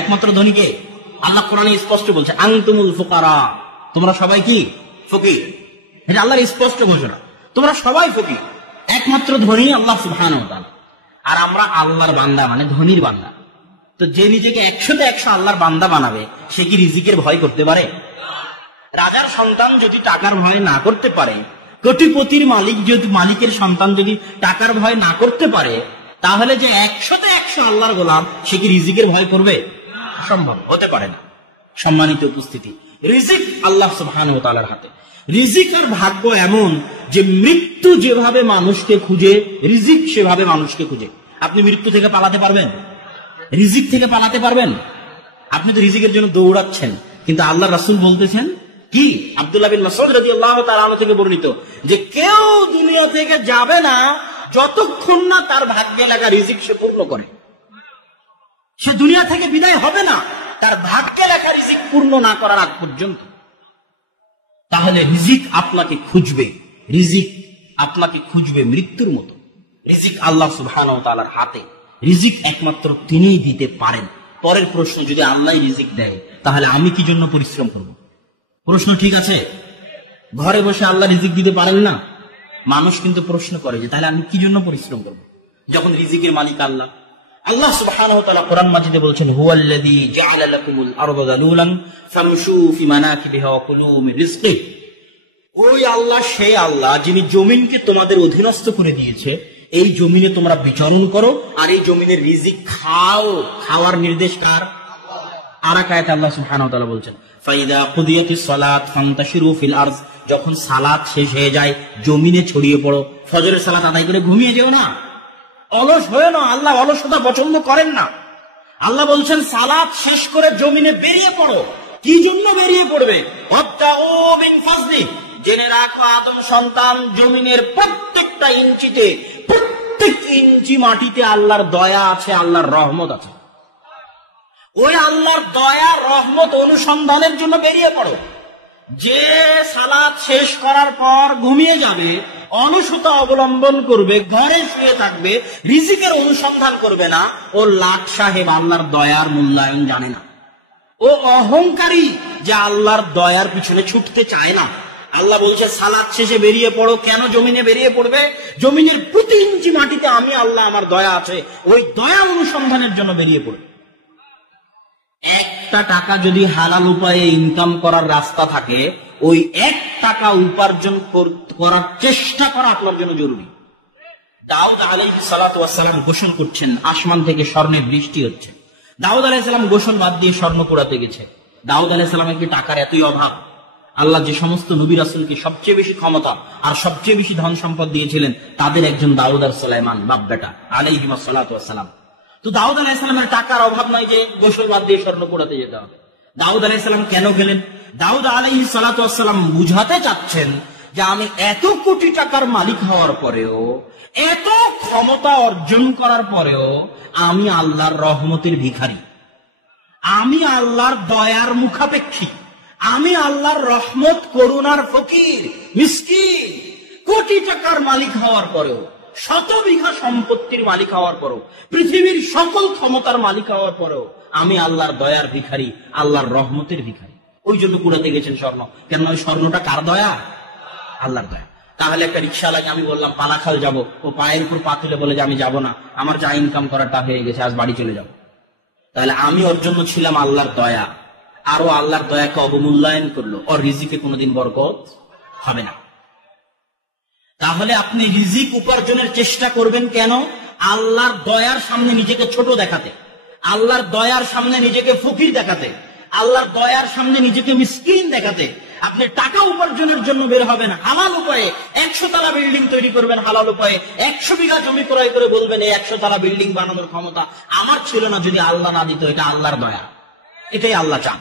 একমাত্র ধনীকে আল্লাহ কোরআনে স্পষ্ট বলছে, আনতুমুল ফুকারা, তোমরা সবাই কি ফকির। এটা আল্লাহর স্পষ্ট ঘোষণা, তোমরা সবাই ফকির, একমাত্র ধনী আল্লাহ সুবহানাহু ওয়া তাআলা। আর আমরা আল্লাহর বান্দা, মানে ধনীর বান্দা। তো যে নিজেকে 100তে 100 আল্লাহর বান্দা বানাবে, সে কি রিজিকের ভয় করতে পারে? রাজার সন্তান যদি টাকার ভয় না করতে পারে, কোটিপতির মালিকের সন্তান যদি টাকার ভয় না করতে পারে, তাহলে যে 100তে 100 আল্লাহর গোলাম, সে কি রিজিকের ভয় করবে? সম্ভব হতে পারে না। সম্মানিত উপস্থিতি, রিজিক আল্লাহ সুবহানাহু ওয়া তাআলার হাতে। রিজিকের ভাগ্য এমন যে মৃত্যু যেভাবে মানুষকে খুঁজে, রিজিক সেভাবে মানুষকে খুঁজে। আপনি মৃত্যু থেকে পালাতে পারবেন? রিজিক থেকে পালাতে পারবেন? আপনি তো রিজিকের জন্য দৌড়াচ্ছেন, কিন্তু আল্লাহ রাসূল বলতেছেন কি, আব্দুল্লাহ বিন মাসউদ রাদিয়াল্লাহু তাআলা আনহু থেকে বর্ণিত, যে কেউ দুনিয়া থেকে যাবে না যতক্ষণ না তার ভাগ্যে লাগা রিজিক সে পূর্ণ করে। সে দুনিয়া থেকে বিদায় হবে না তার ভাগ্যে লেখা রিজিক পূর্ণ না করার আগ পর্যন্ত। তাহলে রিজিক আপনাকে খুঁজবে, রিজিক আপনাকে খুঁজবে মৃত্যুর মতো। রিজিক আল্লাহ সুবহানাহু ওয়া তাআলার হাতে, রিজিক একমাত্র তিনিই দিতে পারেন। পরের প্রশ্ন, যদি আল্লাহ রিজিক দেয় তাহলে আমি কি জন্য পরিশ্রম করব? প্রশ্ন ঠিক আছে? ঘরে বসে আল্লাহ রিজিক দিতে পারেন না? মানুষ কিন্তু প্রশ্ন করে যে তাহলে আমি কি জন্য পরিশ্রম করব, যখন রিজিকের মালিক আল্লাহ। আল্লাহ সুবহানাহু ওয়া তাআলা কোরআন মাজিদে বলছেন, হুয়াল্লাযী জাআলা লাকুমুল আরদা যালুলান ফামশু ফি মানাকিবিহা ওয়া কুলু মির রিজকি। ওই আল্লাহ সেই আল্লাহ যিনি জমিনকে তোমাদের অধীনস্থ করে দিয়েছে, এই জমিনে তোমরা বিচরণ করো আর এই জমিনের রিজিক খাও। খাওয়ার নির্দেশ কার? আর এক আয়াতে আল্লাহ সুবহানাহু ওয়া তাআলা বলছেন, ফাইদা কুদিয়াতিস সালাত ফান্তাশিরু ফিল আরজ। যখন সালাত শেষ হয়ে যায় জমিনে ছড়িয়ে পড়ো। ফজরের সালাত আদায় করে ঘুমিয়ে যেও না, অলস হয়ে না। আল্লাহ অলসতা পছন্দ করেন না। আল্লাহ বলছেন সালাত শেষ করে জমিনে বেরিয়ে পড়ো। কি জন্য বেরিয়ে পড়বে? ওয়াবতাগু মিন ফাজলি। জেনে রাখো আদম সন্তান, জমিনের প্রত্যেকটা ইঞ্চিতে, প্রত্যেক ইঞ্চি মাটিতে আল্লাহর দয়া আছে, আল্লাহর রহমত আছে। ওই আল্লাহর দয়া রহমত অনুসন্ধানের জন্য বেরিয়ে পড়ো। যে সালাত শেষ করার পর ঘুমিয়ে যাবে, অলসতা অবলম্বন করবে, ঘরে শুয়ে থাকবে, রিজিকের অনুসন্ধান করবে না, ও লাট সাহেব আল্লাহর দয়ার মূল্যায়ন জানে না। ও অহংকারী, যে আল্লাহর দয়ার পিছনে ছুটতে চায় না। আল্লাহ বলছে সালাত শেষে বেরিয়ে পড়ো। কেন জমিনে বেরিয়ে পড়বে? জমিনের প্রতি ইঞ্চি মাটিতে আমি আল্লাহ, আমার দয়া আছে, ওই দয়া অনুসন্ধানের জন্য বেরিয়ে পড়বে। একটা টাকা যদি হালাল উপায়ে ইনকাম করার রাস্তা থাকে, ওই 1 টাকা উপার্জন করার চেষ্টা করা আপনার জন্য জরুরি। দাউদ আলাইহিস সালাতু ওয়াস সালাম গোসল করছেন, আসমান থেকে স্বর্ণের বৃষ্টি হচ্ছে। দাউদ আলাইহিস সালাম গোসল বাদ দিয়ে স্বর্ণ কুড়াতে গেছে। দাউদ আলাইহিস সালামের কি টাকার এতই অভাব? আল্লাহ যে সমস্ত নবী রাসূলকে সবচেয়ে বেশি ক্ষমতা আর সবচেয়ে বেশি ধন সম্পদ দিয়েছিলেন, তাদের একজন দাউদ আর সুলাইমান, বাপ বেটা আলাইহিমা সালাতু ওয়াস সালাম। তো দাউদ আলাইহিস সালামের টাকার অভাব নাই যে গোসল বাদ দিয়ে স্বর্ণ কুড়াতে যেতে হবে। দাউদ আলাইহিস সালাম কেন গেলেন? দাউদ আলাইহিস সালাতু ওয়াস সালাম বুঝাতে চাচ্ছেন যে আমি এত কোটি টাকার মালিক হওয়ার পরেও, এত ক্ষমতা অর্জন করার পরেও আমি আল্লাহর রহমতের ভিখারি, আমি আল্লাহর দয়ার মুখাপেক্ষী, আমি আল্লাহর রহমত করুণার ফকির, মিসকিন। কোটি টাকার মালিক হওয়ার পরেও, 100 বিঘা সম্পত্তির মালিক হওয়ার পরেও, পৃথিবীর সকল ক্ষমতার মালিক হওয়ার পরেও আমি আল্লাহর দয়ার ভিখারি, আল্লাহর রহমতের ভিখারি। ওই জন্য কুড়াতে গেছেন স্বর্ণ। কেন? ওই স্বর্ণটা কার দয়া? আল্লাহর দয়া। তাহলে একটা রিক্সাওয়ালাকে আমি বললাম পালাখাল যাব, ও পায়ের উপর পা তুলে বলে যে আমি যাব না, আমার যা ইনকাম করাটা হয়ে গেছে, আজ বাড়ি চলে যাব। তাহলে আমি ওর জন্য ছিলাম আল্লাহর দয়া, আরো আল্লাহর দয়াকে অবমূল্যায়ন করলো, ওর রিজিকে কোনোদিন বরকত হবে না। তাহলে আপনি রিজিক উপার্জনের চেষ্টা করবেন কেন? আল্লাহর দয়ার সামনে নিজেকে ছোট দেখাতে, আল্লাহর দয়ার সামনে নিজেকে ফকির দেখাতে, আল্লাহর দয়ার সামনে নিজেকে মিসকিন দেখাতে। আপনি টাকা উপার্জনের জন্য বের হবেন হালাল উপায়ে, 100 তলা বিল্ডিং তৈরি করবেন হালাল উপায়ে, 100 বিঘা জমি ক্রয় করে বলবেন এই 100 তলা বিল্ডিং বানানোর ক্ষমতা আমার ছিল না, যদি আল্লাহ না দিত। এটা আল্লাহর দয়া, এটাই আল্লাহ চান।